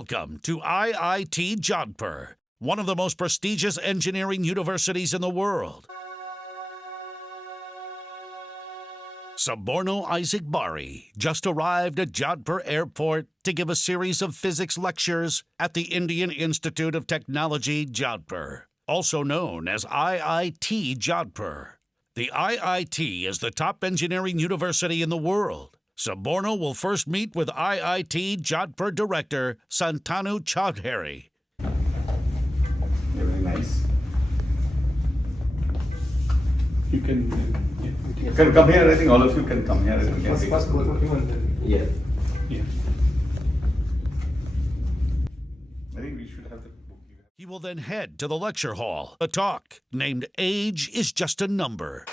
Welcome to IIT Jodhpur, one of the most prestigious engineering universities in the world. Soborno Isaac Bari just arrived at Jodhpur Airport to give a series of physics lectures at the Indian Institute of Technology, Jodhpur, also known as IIT Jodhpur. The IIT is the top engineering university in the world. Soborno will first meet with IIT Jodhpur Director Santanu Chaudhary. Very nice. You can come here. I think all of you can come here. And we can first go to him and then. Yeah. Yeah. I think we should have the book. He will then head to the lecture hall. A talk named Age is Just a Number.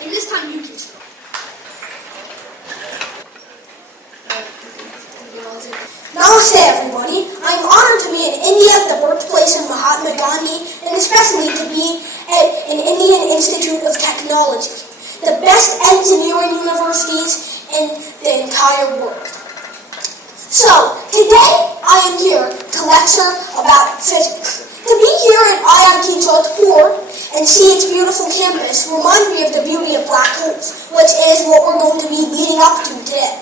And this time you can start. Namaste everybody. I'm honored to be in India, the birthplace of Mahatma Gandhi, and especially to be at an Indian Institute of Technology, the best engineering universities in the entire world. So, today I am here to lecture about physics. To be here at IIT Jodhpur and see its beautiful campus reminds me of the beauty of black holes, which is what we're going to be leading up to today.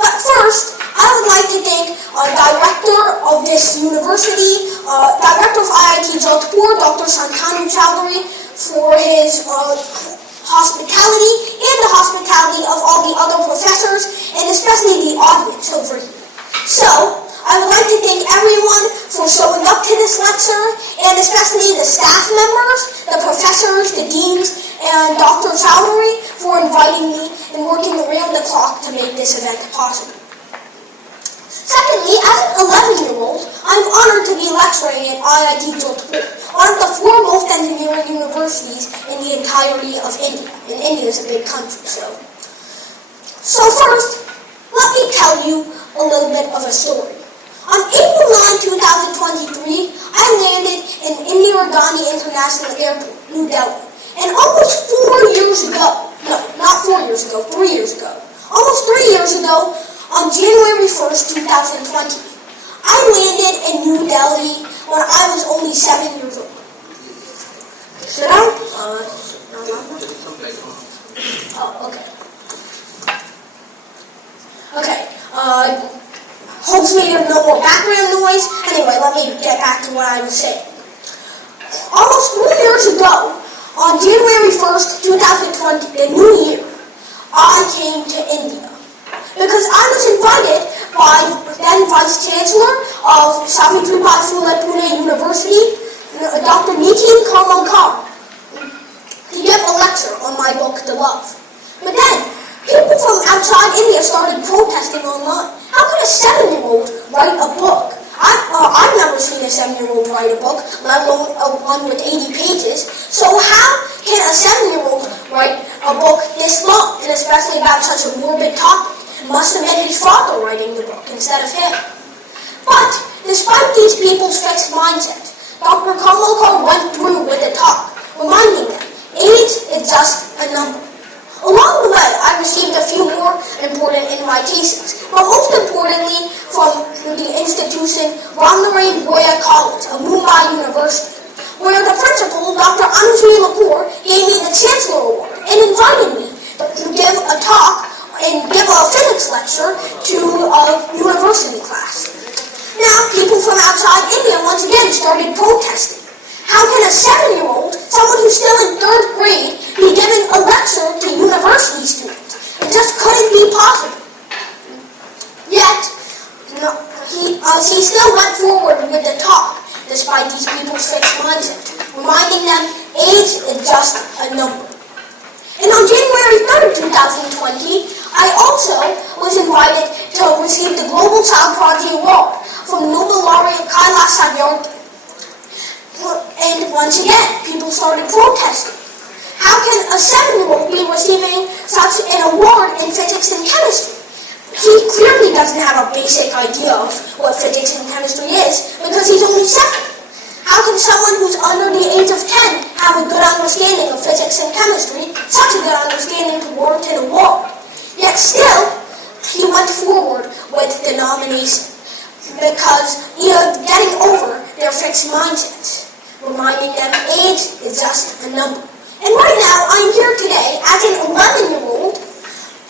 But first, I would like to thank our director of this university, director of IIT Jodhpur, Dr. Santanu Chaudhary, for his hospitality and the hospitality of all the other professors, and especially the audience over here. So, I would like to thank everyone for showing up to this lecture, and especially the staff members, the professors, the deans, and Dr. Chaudhary for inviting me and working around the clock to make this event possible. Secondly, as an 11-year-old, I'm honored to be lecturing at IIT Jodhpur, one of the foremost engineering universities in the entirety of India. And India is a big country, so first, let me tell you a little bit of a story. On April 9, 2023, I landed in Indira Gandhi International Airport, New Delhi. And almost 4 years ago, no, not 4 years ago, 3 years ago, almost 3 years ago, on January 1st, 2020, I landed in New Delhi when I was only 7 years old. Should I? Oh, okay. Okay, hopefully there's no more background noise. Anyway, let me get back to what I was saying. Almost 3 years ago, on January 1st, 2020, the new year, I came to India because I was invited by then Vice Chancellor of Savitribai Phule Pune University, Dr. Nitin Karmakar, to give a lecture on my book, The Love. But then, people from outside India started protesting online. How could a 7-year-old write a book? I've never seen a 7-year-old write a book, let alone one with 80 pages. So how can a 7-year-old write a book this long, and especially about such a morbid topic? It must have been his father writing the book instead of him. But despite these people's fixed mindset, Dr. Kamalkar went through with the talk, reminding them, age is just a number. Along the way, I received a few more important invitations, but most importantly from the institution Ramnarayan Roya College of Mumbai University, where the principal, Dr. Anushree Lapoor, gave me the Chancellor Award and invited me to give a talk and give a physics lecture to a university class. Now, people from outside India once again started protesting. How can a 7-year-old, someone who's still in 3rd grade, be giving a lecture to university students? It just couldn't be possible. Yet, he still went forward with the talk, despite these people's fixed mindset, reminding them age is just a number. And on January 3rd, 2020, I also was invited to receive the Global Child Prodigy Award from Nobel laureate Kailash Satyarthi. And once again, people started protesting. How can a 7-year-old be receiving such an award in physics and chemistry? He clearly doesn't have a basic idea of what physics and chemistry is because he's only 7. How How can someone who's under the age of 10 have a good understanding of physics and chemistry, such a good understanding to work in the world? Yet still, he went forward with the nomination because getting over their fixed mindsets, reminding them age is just a number. And right now, I'm here today as an 11-year-old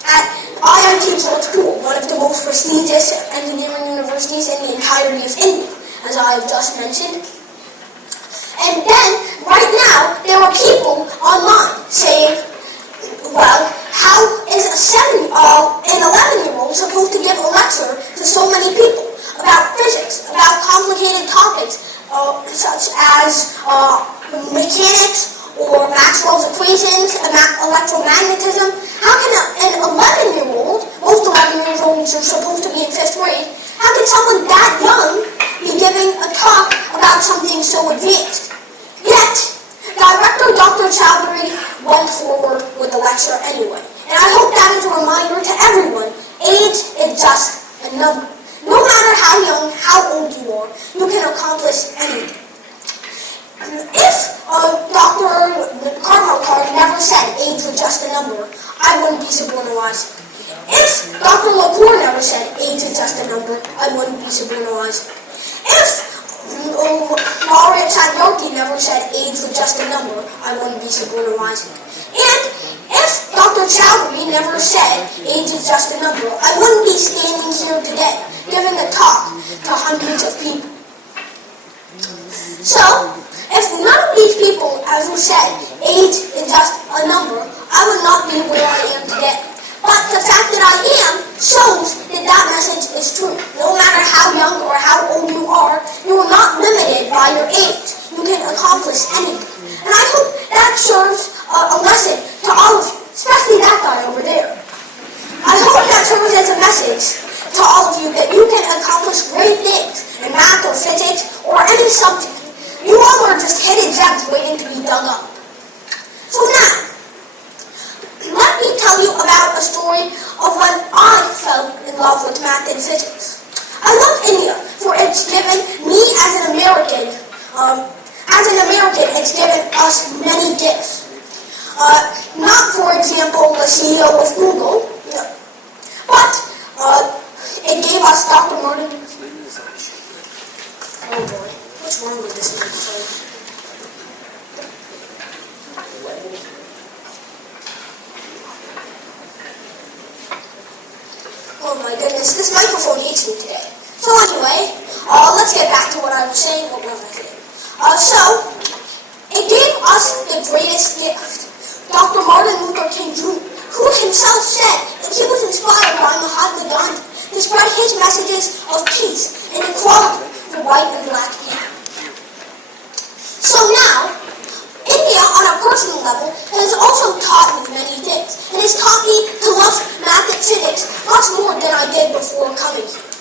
at IIT Jodhpur, one of the most prestigious engineering universities in the entirety of India, as I have just mentioned. And then, right now, there are people online saying, well, how is an 11-year-old supposed to give a lecture to so many people about physics, about complicated topics such as mechanics or Maxwell's equations, electromagnetism? How can an 11-year-old, most 11-year-olds are supposed to be in 5th grade, how can someone that young be giving a talk about something so advanced? Yet, Director Dr. Chowdhury went forward with the lecture anyway. And I hope that is a reminder to everyone, age is just a number. No matter how young, how old you are, you can accomplish anything. If Dr. Karmakar never said age was just a number, I wouldn't be Soborno-izing. If Dr. Lacour never said age is just a number, I wouldn't be Soborno-izing. If Laureate Satyarthi never said age was just a number, I wouldn't be Soborno-izing. And if Dr. Chowdhury never said age is just a number, I wouldn't be standing here today giving a talk to hundreds of people. So, if none of these people ever said age is just a number, I would not be where I am today. But the fact that I am shows that that message is true. No matter how young or how old you are not limited by your age. You can accomplish anything. And I hope that serves a lesson to all of you, especially that guy over there. I hope that serves as a message to all of you that you can accomplish great things in math or physics or any subject. You all are just hidden gems waiting to be dug up. So now, let me tell you about a story of when I fell in love with math and physics. I love India, for it's given me as an American, it's given us many gifts. Not, for example, the CEO of Google, but it gave us Dr. Martin. Oh boy, what's wrong with this microphone? Oh my goodness, this microphone hates me today. So anyway, let's get back to what I was saying. What was I saying? So, it gave us the greatest gift. Dr. Martin Luther King Jr., who himself said that he was inspired by Mahatma Gandhi to spread his messages of peace and equality for white and black people. So now, India, on a personal level, has also taught me many things, and has taught me to love math and physics much more than I did before coming here.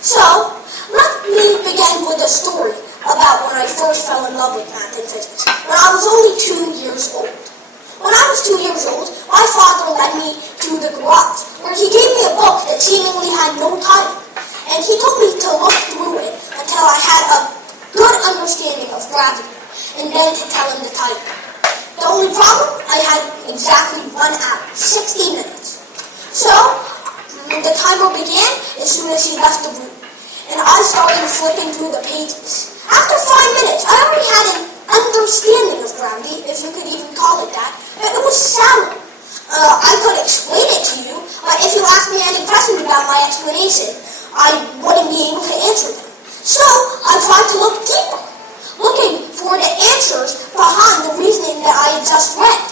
So, let me begin with a story about when I first fell in love with math and physics, when I was only 2 years old. When I was 2 years old, my father led me to the garage, where he gave me a book that seemingly had no title, and he told me to look through it until I had a good understanding of gravity, and then to tell him the title. The only problem, I had exactly 1 hour, 60 minutes. So, the timer began as soon as he left the room, and I started flipping through the pages. After 5 minutes, I already had an understanding of gravity, if you could even call it that, but it was shallow. I could explain it to you, but if you asked me any questions about my explanation, I wouldn't be able to answer them. So, I tried to look deeper, looking for the answers behind the reasoning that I had just read.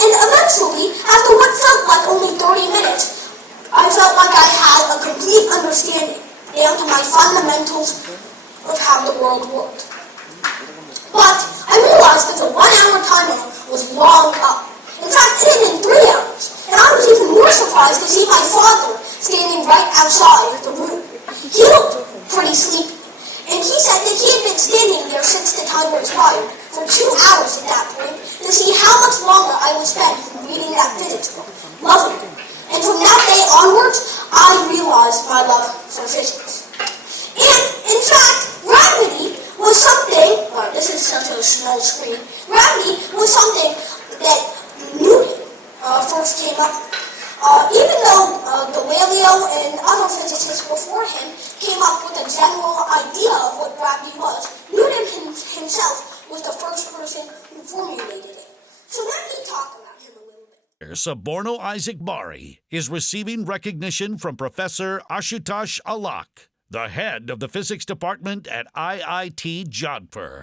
And eventually, after what felt like only 30 minutes, I felt like I had a complete understanding, down to my fundamentals of how the world worked. But I realized that the 1 hour timer was long up. In fact, it had been 3 hours, and I was even more surprised to see my father standing right outside of the room. He looked pretty sleepy, and he said that he had been standing there since the timer expired, for 2 hours at that point, to see how much longer I would spend reading that physics book, loving it. And from that day onwards, I realized my love for physics. And, in fact, gravity was something, or small screen. Gravity was something that Newton first came up. Even though Galileo and other physicists before him came up with a general idea of what gravity was, Newton himself was the first person who formulated it. So let me talk about him a little bit. Soborno Isaac Bari is receiving recognition from Professor Ashutosh Alak, the head of the physics department at IIT Jodhpur.